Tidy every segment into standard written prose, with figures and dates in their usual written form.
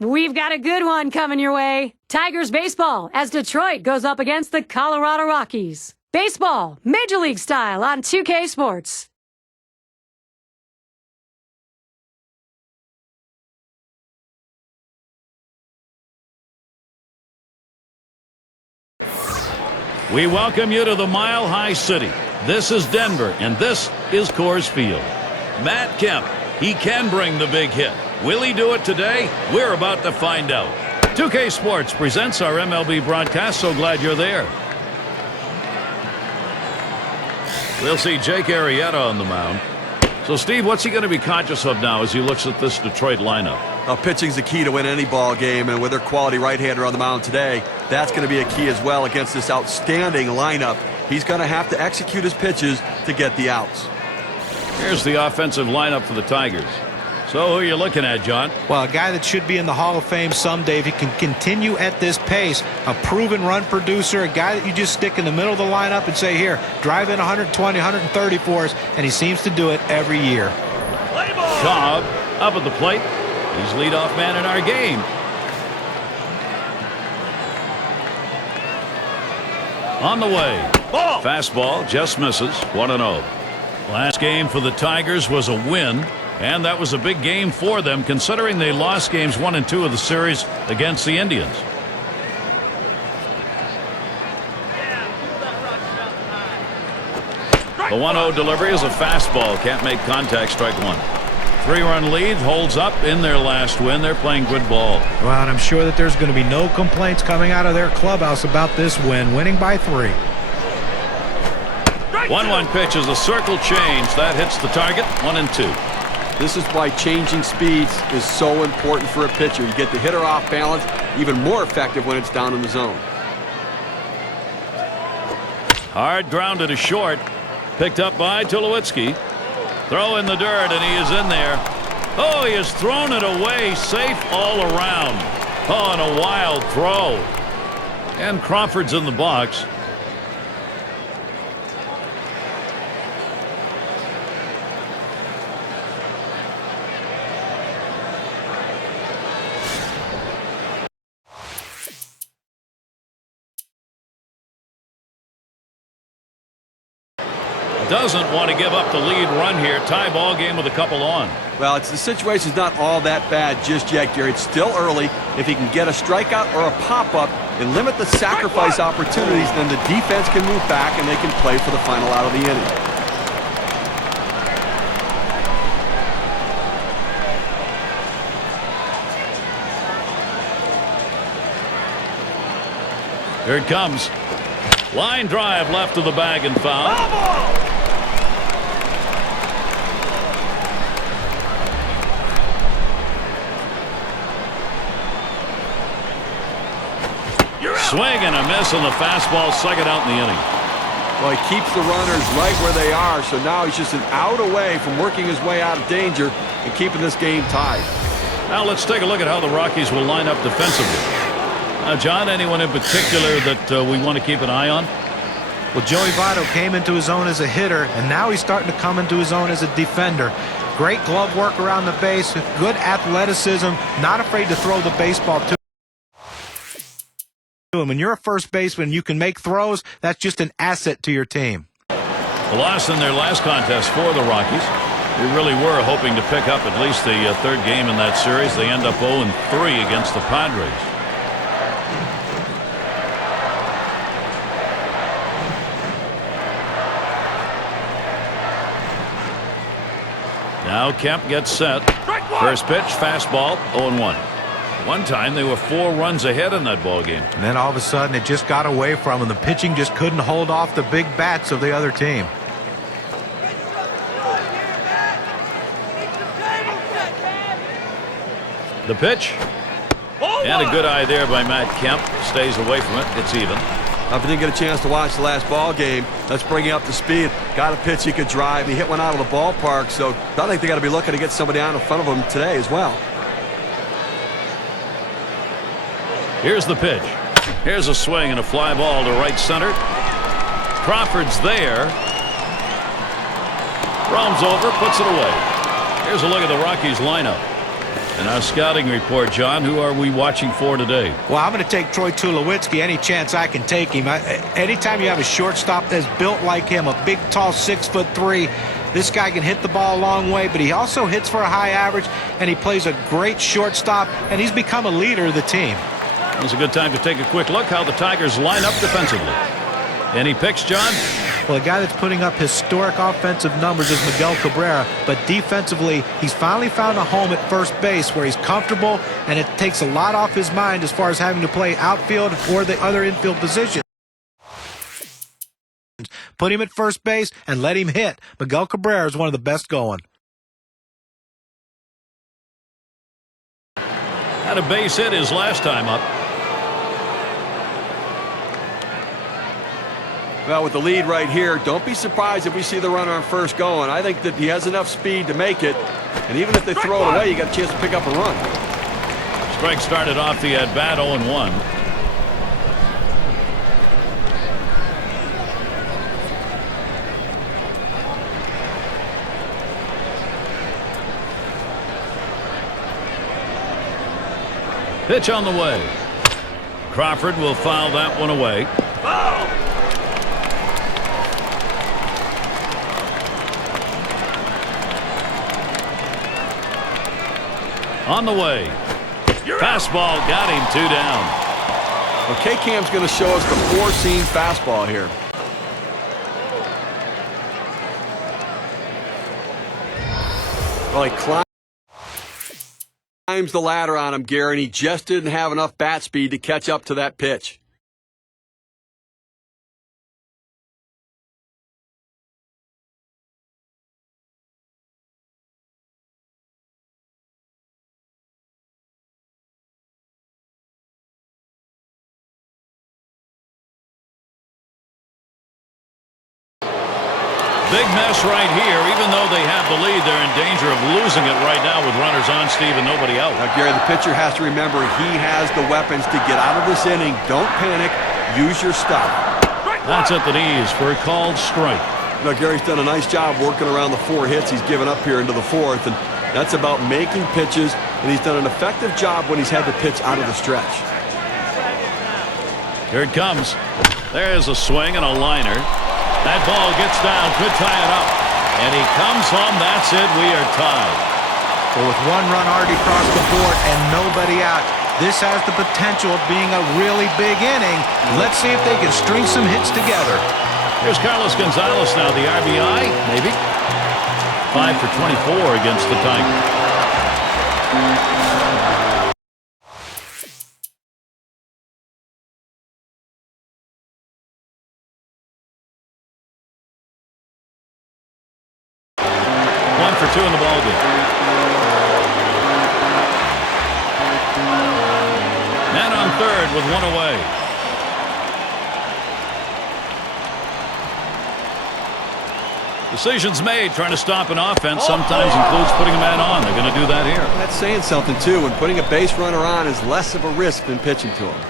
We've got a good one coming your way. Tigers baseball as Detroit goes up against the Colorado Rockies. Baseball, Major League style on 2K Sports. We welcome you to the Mile High City. This is Denver, and this is Coors Field. Matt Kemp, he can bring the big hit. Will he do it today? We're about to find out. 2K Sports presents our MLB broadcast. So glad you're there. We'll see Jake Arietta on the mound. So, Steve, what's he going to be conscious of now as he looks at this Detroit lineup? Pitching's the key to win any ball game, and with their quality right-hander on the mound today, that's going to be a key as well against this outstanding lineup. He's going to have to execute his pitches to get the outs. Here's the offensive lineup for the Tigers. So who are you looking at, John? Well, a guy that should be in the Hall of Fame someday if he can continue at this pace. A proven run producer, a guy that you just stick in the middle of the lineup and say, here, drive in 120, 130 for us, and he seems to do it every year. Cobb up at the plate. He's leadoff man in our game. On the way. Ball. Fastball just misses. 1-0. Last game for the Tigers was a win, and that was a big game for them considering they lost games 1 and 2 of the series against the Indians. The 1-0 delivery is a fastball. Can't make contact. Strike one. 3-run lead holds up in their last win. They're playing good ball. Well, and I'm sure that there's going to be no complaints coming out of their clubhouse about this win, winning by 3. 1-1 pitch is a circle change. That hits the target. 1-2. This is why changing speeds is so important for a pitcher. You get the hitter off balance, even more effective when it's down in the zone. Hard grounded to short. Picked up by Tulowitzki. Throw in the dirt, and he is in there. Oh, he has thrown it away, safe all around. Oh, and a wild throw. And Crawford's in the box. Doesn't want to give up the lead run here. Tie ball game with a couple on. Well, the situation's not all that bad just yet, Gary. It's still early. If he can get a strikeout or a pop-up and limit the sacrifice opportunities, then the defense can move back and they can play for the final out of the inning. Here it comes. Line drive left of the bag and foul. Swing and a miss on the fastball, second out in the inning. Well, he keeps the runners right where they are, so now he's just an out away from working his way out of danger and keeping this game tied. Now let's take a look at how the Rockies will line up defensively. John, anyone in particular that we want to keep an eye on? Well, Joey Votto came into his own as a hitter, and now he's starting to come into his own as a defender. Great glove work around the base, good athleticism, not afraid to throw the baseball to him. When you're a first baseman, you can make throws. That's just an asset to your team. A loss in their last contest for the Rockies. We really were hoping to pick up at least the third game in that series. They end up 0-3 against the Padres. Now Kemp gets set. First pitch, fastball, 0-1. One time they were 4 runs ahead in that ball game. And then all of a sudden it just got away from them. The pitching just couldn't hold off the big bats of the other team. The pitch. And a good eye there by Matt Kemp. Stays away from it. It's even. If you didn't get a chance to watch the last ball game, let's bring you up to speed. Got a pitch he could drive. He hit one out of the ballpark, so I think they got to be looking to get somebody out in front of him today as well. Here's the pitch. Here's a swing and a fly ball to right center. Crawford's there. Roams over, puts it away. Here's a look at the Rockies lineup. And our scouting report, John, who are we watching for today? Well, I'm going to take Troy Tulowitzki any chance I can take him. Anytime you have a shortstop that's built like him, a big, tall 6'3", this guy can hit the ball a long way, but he also hits for a high average, and he plays a great shortstop, and he's become a leader of the team. It's a good time to take a quick look how the Tigers line up defensively. Any picks, John? Well, the guy that's putting up historic offensive numbers is Miguel Cabrera, but defensively, he's finally found a home at first base where he's comfortable, and it takes a lot off his mind as far as having to play outfield or the other infield position. Put him at first base and let him hit. Miguel Cabrera is one of the best going. Had a base hit his last time up. Well, with the lead right here, don't be surprised if we see the runner on first going. I think that he has enough speed to make it. And even if they throw it away, you got a chance to pick up a run. Strike started off the at-bat 0-1. Pitch on the way. Crawford will foul that one away. On the way. Fastball got him 2 down. Well, K-Cam's going to show us the four-seam fastball here. Well, he climbs the ladder on him, Gary, and he just didn't have enough bat speed to catch up to that pitch. Big mess right here. Even though they have the lead, they're in danger of losing it right now with runners on, Steve, and nobody out. Now, Gary, the pitcher has to remember he has the weapons to get out of this inning. Don't panic. Use your stuff. That's at the knees for a called strike. Now, Gary's done a nice job working around the 4 hits he's given up here into the 4th, and that's about making pitches, and he's done an effective job when he's had to pitch out of the stretch. Here it comes. There's a swing and a liner. That ball gets down, could tie it up. And he comes home. That's it. We are tied. Well, with 1 run already across the board and nobody out, this has the potential of being a really big inning. Let's see if they can string some hits together. Here's Carlos Gonzalez now, the RBI, maybe. 5 for 24 against the Tigers. For 2 in the ballgame. Man on third with 1 away. Decisions made trying to stop an offense sometimes includes putting a man on. They're going to do that here. That's saying something, too. When putting a base runner on is less of a risk than pitching to him.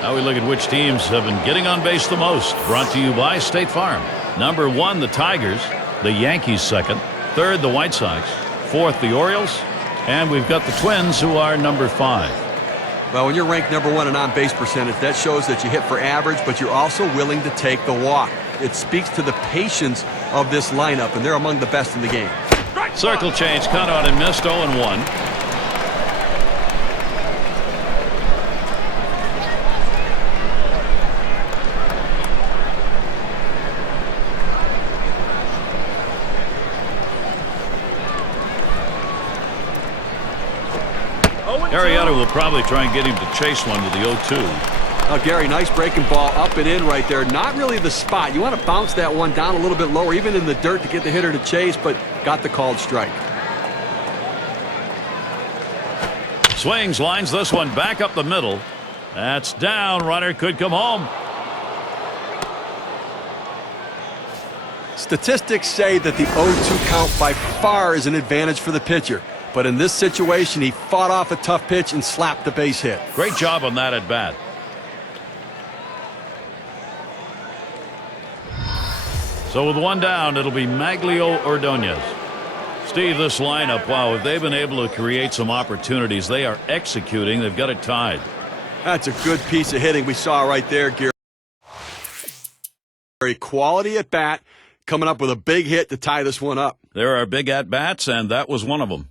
Now we look at which teams have been getting on base the most. Brought to you by State Farm. Number 1, the Tigers. The Yankees second. Third, the White Sox. Fourth, the Orioles. And we've got the Twins, who are number 5. Well, when you're ranked number 1 in on-base percentage, that shows that you hit for average, but you're also willing to take the walk. It speaks to the patience of this lineup, and they're among the best in the game. Circle change, cut out and missed 0-1. Arietta will probably try and get him to chase one to the 0-2. Now, Gary, nice breaking ball up and in right there. Not really the spot. You want to bounce that one down a little bit lower, even in the dirt, to get the hitter to chase, but got the called strike. Swings, lines this one back up the middle. That's down. Runner could come home. Statistics say that the 0-2 count by far is an advantage for the pitcher. But in this situation, he fought off a tough pitch and slapped the base hit. Great job on that at bat. So with one down, it'll be Maglio Ordonez. Steve, this lineup, wow, if they've been able to create some opportunities, they are executing. They've got it tied. That's a good piece of hitting we saw right there, Gary. Very quality at bat, coming up with a big hit to tie this one up. There are big at-bats, and that was one of them.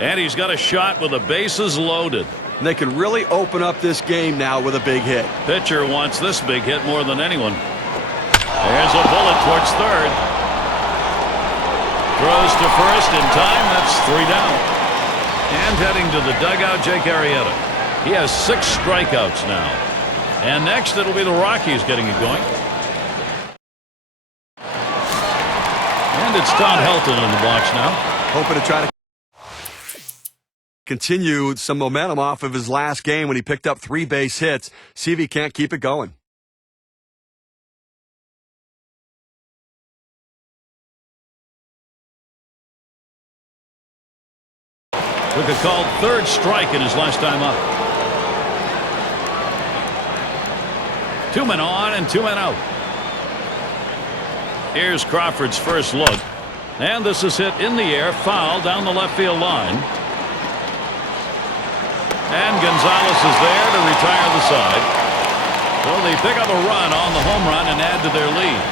And he's got a shot with the bases loaded. And they can really open up this game now with a big hit. Pitcher wants this big hit more than anyone. There's a bullet towards third. Throws to first in time. That's 3 down. And heading to the dugout, Jake Arietta. He has 6 strikeouts now. And next it'll be the Rockies getting it going. And it's Todd Helton in the box now. Hoping to try to continue some momentum off of his last game when he picked up 3 base hits. See if he can't keep it going. Took a called 3rd strike in his last time up. 2 men on and 2 men out. Here's Crawford's first look. And this is hit in the air, foul down the left field line. And Gonzalez is there to retire the side. So they pick up a run on the home run and add to their lead.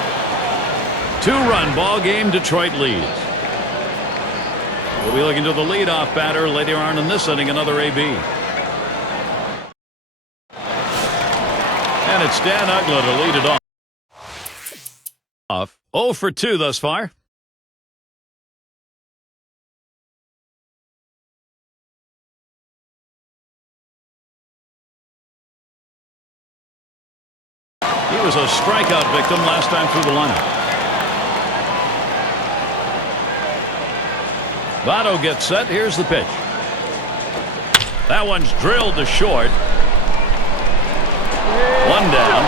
2-run ball game, Detroit leads. We'll be looking to the leadoff batter later on in this inning, another AB. And it's Dan Uggla to lead it off. 0 for 2 thus far. He was a strikeout victim last time through the lineup. Votto gets set. Here's the pitch. That one's drilled to short. 1 down.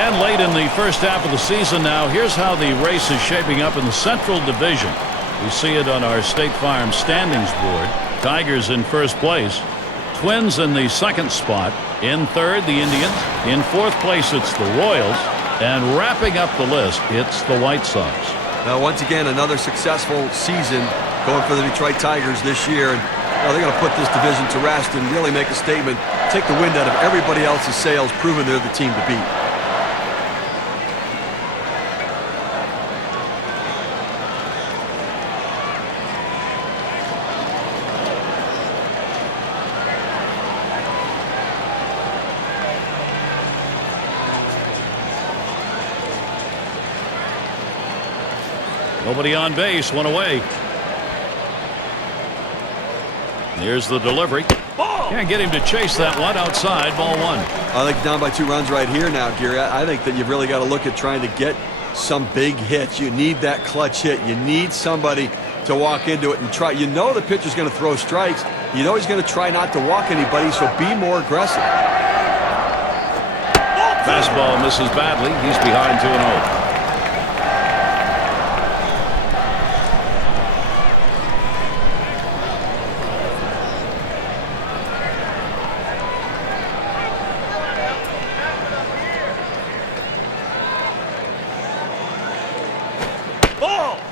And late in the first half of the season now, here's how the race is shaping up in the Central Division. We see it on our State Farm standings board. Tigers in first place. Twins in the 2nd spot. In 3rd, the Indians. In 4th place, it's the Royals. And wrapping up the list, it's the White Sox. Now, once again, another successful season going for the Detroit Tigers this year. And they're going to put this division to rest and really make a statement, take the wind out of everybody else's sails, proving they're the team to beat. Nobody on base, 1 away. Here's the delivery. Can't get him to chase that one outside. Ball 1. I think down by 2 runs right here now, Gary. I think that you've really got to look at trying to get some big hits. You need that clutch hit. You need somebody to walk into it and try. You know the pitcher's going to throw strikes. You know he's going to try not to walk anybody, so be more aggressive. Fastball misses badly. He's behind 2-0.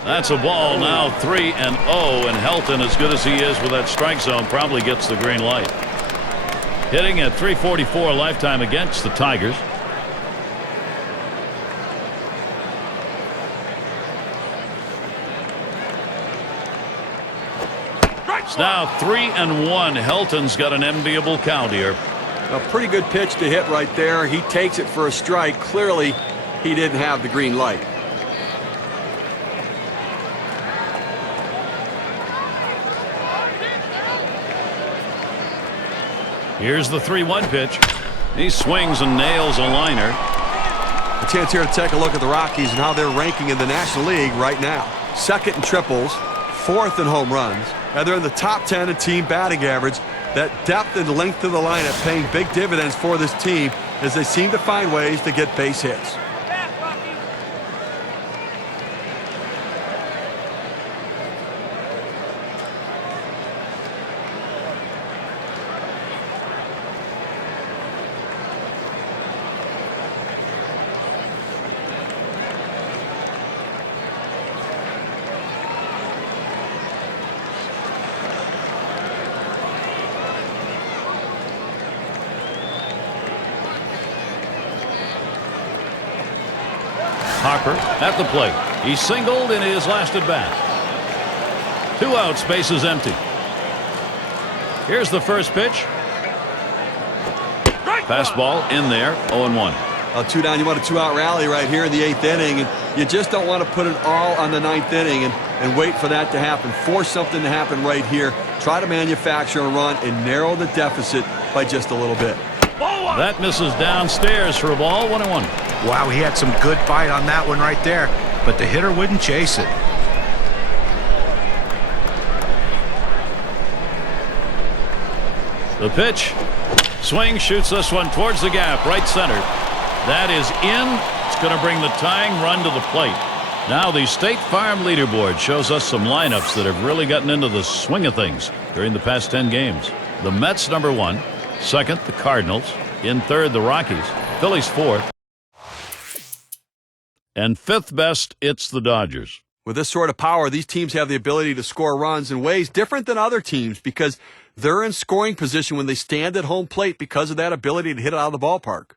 That's a ball now, 3-0, and Helton, as good as he is with that strike zone, probably gets the green light. Hitting at .344 lifetime against the Tigers. It's now 3-1. Helton's got an enviable count here. A pretty good pitch to hit right there. He takes it for a strike. Clearly, he didn't have the green light. Here's the 3-1 pitch. He swings and nails a liner. A chance here to take a look at the Rockies and how they're ranking in the National League right now. 2nd in triples, 4th in home runs, and they're in the top 10 in team batting average. That depth and length of the lineup paying big dividends for this team as they seem to find ways to get base hits. Harper at the plate. He singled in his last at bat. 2 outs, bases empty. Here's the first pitch. Fastball in there, 0-1. 2 down, you want a 2-out rally right here in the 8th inning, and you just don't want to put it all on the 9th inning and wait for that to happen. Force something to happen right here. Try to manufacture a run and narrow the deficit by just a little bit. That misses downstairs for a ball, 1-1. Wow, he had some good bite on that one right there, but the hitter wouldn't chase it. The pitch. Swing, shoots this one towards the gap, right center. That is in. It's going to bring the tying run to the plate. Now the State Farm leaderboard shows us some lineups that have really gotten into the swing of things during the past 10 games. The Mets number 1, second the Cardinals, in third the Rockies, Phillies fourth, and fifth best it's the Dodgers. With this sort of power, these teams have the ability to score runs in ways different than other teams because they're in scoring position when they stand at home plate because of that ability to hit it out of the ballpark.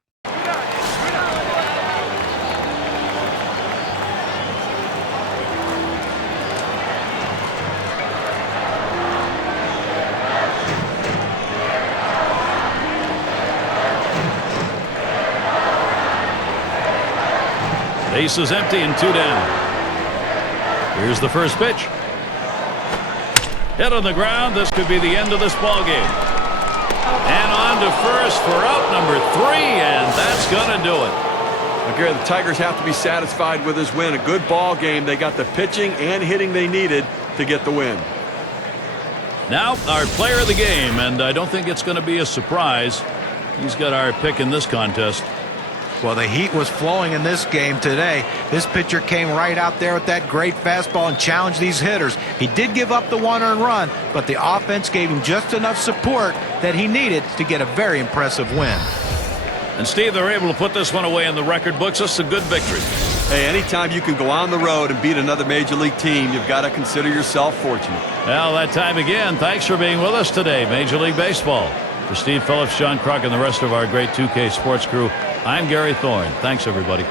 Base is empty and 2 down. Here's the first pitch. Hit on the ground. This could be the end of this ball game. And on to first for out number 3, and that's going to do it. Well, Gary, the Tigers have to be satisfied with this win. A good ball game. They got the pitching and hitting they needed to get the win. Now our player of the game, and I don't think it's going to be a surprise. He's got our pick in this contest. Well, the heat was flowing in this game today. This pitcher came right out there with that great fastball and challenged these hitters. He did give up the 1 earned run, but the offense gave him just enough support that he needed to get a very impressive win. And Steve, they're able to put this one away in the record books. This is a good victory. Hey, anytime you can go on the road and beat another major league team, you've got to consider yourself fortunate. Well, that time again. Thanks for being with us today, Major League Baseball. For Steve Phillips, John Kruk, and the rest of our great 2K Sports crew, I'm Gary Thorne. Thanks, everybody.